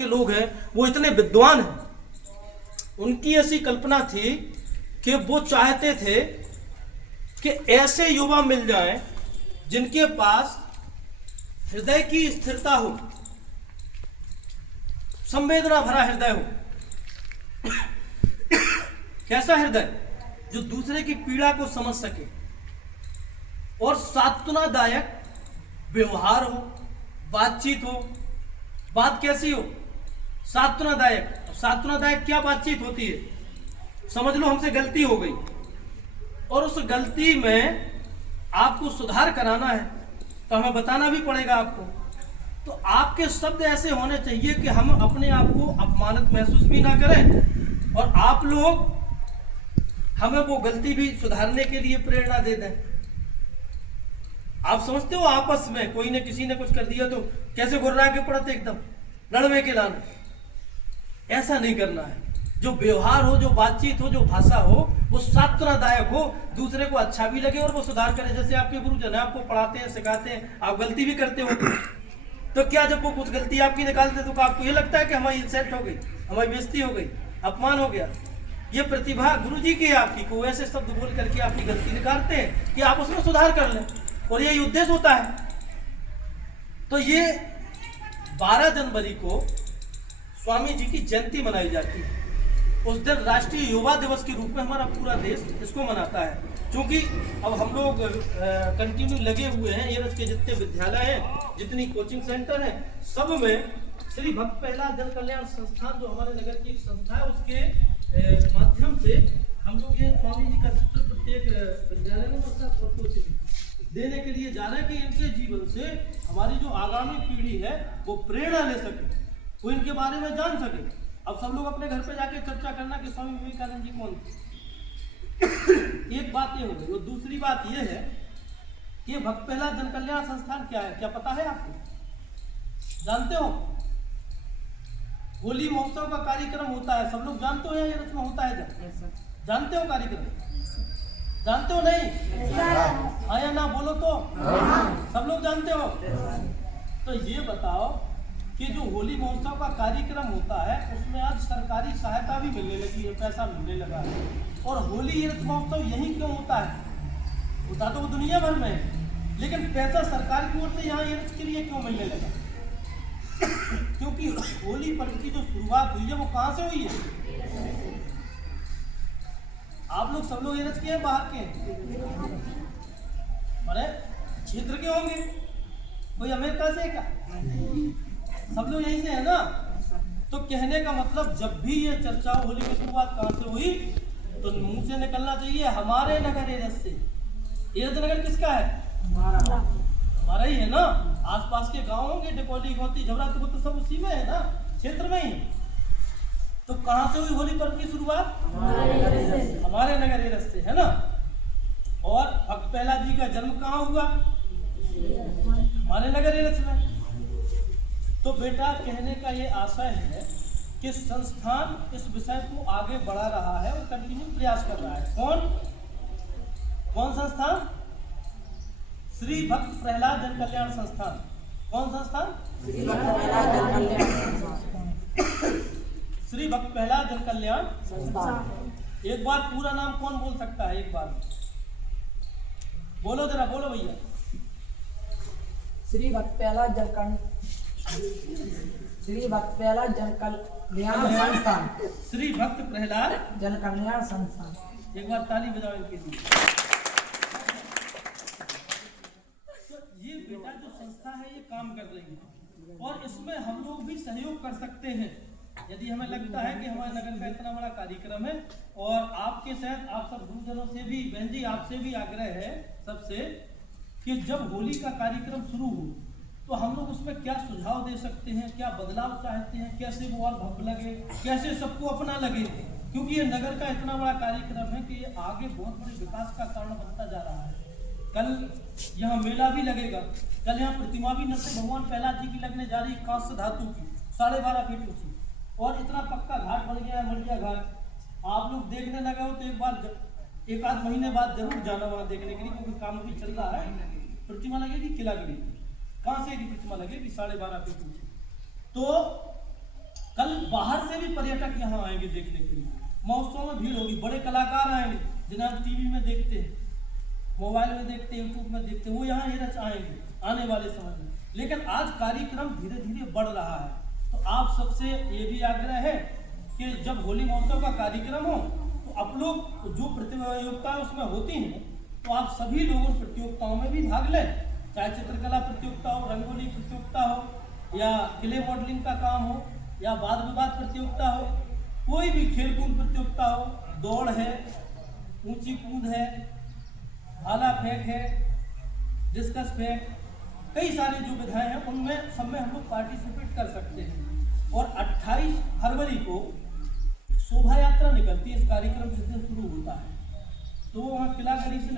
के लोग हैं वो इतने विद्वान हैं, उनकी ऐसी कल्पना थी कि वो चाहते थे कि ऐसे युवा मिल जाएं जिनके पास हृदय की स्थिरता हो, संवेदना भरा हृदय हो। कैसा हृदय? जो दूसरे की पीड़ा को समझ सके और सांत्वनादायक व्यवहार हो, बातचीत हो। बात कैसी हो? सांत्वनादायक। सांत्वनादायक क्या बातचीत होती है? समझ लो हमसे गलती हो गई और उस गलती में आपको सुधार कराना है तो हमें बताना भी पड़ेगा आपको। तो आपके शब्द ऐसे होने चाहिए कि हम अपने आप को अपमानित महसूस भी ना करें और आप लोग हमें वो गलती भी सुधारने के लिए प्रेरणा दे दें। आप समझते हो आपस में कोई ने किसी ने कुछ कर दिया तो कैसे गुर्रा के पड़ते एकदम लड़वे के लाने। ऐसा नहीं करना है। जो व्यवहार हो, जो बातचीत हो, जो भाषा हो वो सांत्वनादायक हो, दूसरे को अच्छा भी लगे और वो सुधार करे। जैसे आपके गुरुजन है, आपको पढ़ाते हैं, सिखाते हैं, आप गलती भी करते हो तो क्या जब वो कुछ गलती आपकी निकालते तो आपको ये लगता है कि हमारी इंसल्ट हो गई, हमारी बेइज्जती हो गई, अपमान हो गया? ये प्रतिभा गुरुजी की है आपकी को ऐसे शब्द बोल करके आपकी गलती निकालते हैं कि आप उसमें सुधार कर लें और यही उद्देश्य होता है। तो ये 12 जनवरी को स्वामी जी की जयंती मनाई जाती है। उस दिन राष्ट्रीय युवा दिवस के रूप में हमारा पूरा देश इसको मनाता है। क्योंकि अब हम लोग कंटिन्यू लगे हुए हैं, एरज के जितने विद्यालय हैं, जितनी कोचिंग सेंटर हैं, सब में श्री भक्त प्रहलाद जन कल्याण संस्थान जो हमारे नगर की एक संस्था है उसके माध्यम से हम लोग ये स्वामी जी का चित्र प्रत्येक विद्यालय में कोचिंग देने के लिए जा रहे हैं कि इनके जीवन से हमारी जो आगामी पीढ़ी है वो प्रेरणा ले सके, वो इनके बारे में जान सके। अब सब लोग अपने घर पे जाके चर्चा करना कि स्वामी विवेकानंद जी कौन थे। एक बात ये हो गई। और दूसरी बात ये है कि भक्त प्रहलाद जन कल्याण संस्थान क्या है, क्या पता है आपको? जानते हो? होली महोत्सव का कार्यक्रम होता है, सब लोग जानते हो? ये रचना होता है जब जानते हो कार्यक्रम? जानते हो नहीं? हाँ या ना बोलो तो सब लोग जानते हो। तो ये बताओ कि जो होली महोत्सव का कार्यक्रम होता है उसमें आज सरकारी सहायता भी मिलने लगी है, पैसा मिलने लगा है। और होली महोत्सव यही क्यों होता है? होता तो वो दुनिया भर में है, लेकिन पैसा सरकार की ओर से यहाँ के लिए क्यों मिलने लगा? क्योंकि होली पर्व की जो शुरुआत हुई है वो कहाँ से हुई है? आप लोग सब लोग एरज के हैं, बाहर के हैं? अरे क्षेत्र के होंगे, कोई अमेरिका से है क्या? सब लोग यहीं से है ना। तो कहने का मतलब जब भी ये चर्चा होली की शुरुआत कहाँ से हुई तो मुंह से निकलना चाहिए हमारे नगर एरज से। एरज नगर किसका है? हमारा ही है ना। आसपास के गाँव होंगे, डिकोली, गोती, झबरा, तो सब उसी में है ना, क्षेत्र में ही। तो कहाँ से हुई होली पर्व की शुरुआत? हमारे नगर एरज से, है ना। और भक्त प्रहलाद जी का जन्म कहाँ हुआ? हमारे नगर एरज में। तो बेटा कहने का ये आशय है कि संस्थान इस विषय को आगे बढ़ा रहा है और कंटिन्यू प्रयास कर रहा है। कौन संस्थान? श्री भक्त प्रहलाद जन कल्याण संस्थान। कौन संस्थान? श्री भक्त प्रहलाद जन कल्याण संस्थान। एक बार पूरा नाम कौन बोल सकता है? एक बार बोलो, जरा बोलो भैया। श्री भक्त प्रहलाद जन कल्याण संस्थान। श्री भक्त प्रहलाद जन कल्याण संस्थान। एक बार ताली बजाओ इनके लिए। तो ये बेटा जो संस्था है ये काम कर रही है और इसमें हम लोग भी सहयोग कर सकते हैं। यदि हमें लगता है कि हमारे नगर का इतना बड़ा कार्यक्रम है और आपके साथ आप सब गुरुजनों से भी, बहन जी आपसे भी आग्रह है सबसे कि जब होली का कार्यक्रम शुरू हो तो हम लोग उसमें क्या सुझाव दे सकते हैं, क्या बदलाव चाहते हैं, कैसे वो और भव्य लगे, कैसे सबको अपना लगे। क्योंकि ये नगर का इतना बड़ा कार्यक्रम है कि ये आगे बहुत बड़े विकास का कारण बनता जा रहा है। कल यहाँ मेला भी लगेगा, कल यहाँ प्रतिमा भी नरसिंह भगवान प्रहलाद जी की लगने जा रही, कांस्य धातु की, 12.5 फीट ऊंची, और इतना पक्का घाट बन गया है, मलिया घाट। आप लोग देखने लगे हो तो एक बार, एक आध महीने बाद जरूर जाना वहाँ देखने के लिए, क्योंकि काम भी चल रहा है। प्रतिमा लगेगी किला गढ़ी, कहाँ से प्रतिमा लगेगी 12.5 फीट ऊंची। तो बाहर से भी पर्यटक यहाँ आएंगे देखने के लिए। महोत्सव में भीड़ होगी, बड़े कलाकार आएंगे जिन्हें हम टीवी में देखते हैं, मोबाइल में देखते हैं, यूट्यूब में देखते हैं, वो यहाँ निरच आएंगे आने वाले समय में। लेकिन आज कार्यक्रम धीरे धीरे बढ़ रहा है। तो आप सबसे ये भी आग्रह है कि जब होली महोत्सव का कार्यक्रम हो तो आप लोग जो प्रतियोगिताएं उसमें होती हैं तो आप सभी लोग उन प्रतियोगिताओं में भी भाग लें, चाहे चित्रकला प्रतियोगिता हो, रंगोली प्रतियोगिता हो, या क्ले मॉडलिंग का काम हो, या वाद विवाद प्रतियोगिता हो, कोई भी खेलकूद प्रतियोगिता हो, दौड़ है, ऊंची कूद है, भाला फेंक है, डिस्कस फेंक, कई सारे जो विधाएं हैं उनमें सब में हम लोग पार्टिसिपेट कर सकते हैं। और 28 फरवरी को शोभा यात्रा निकलती है इस कार्यक्रम जिस दिन शुरू होता है, तो वहाँ किला गढ़ी से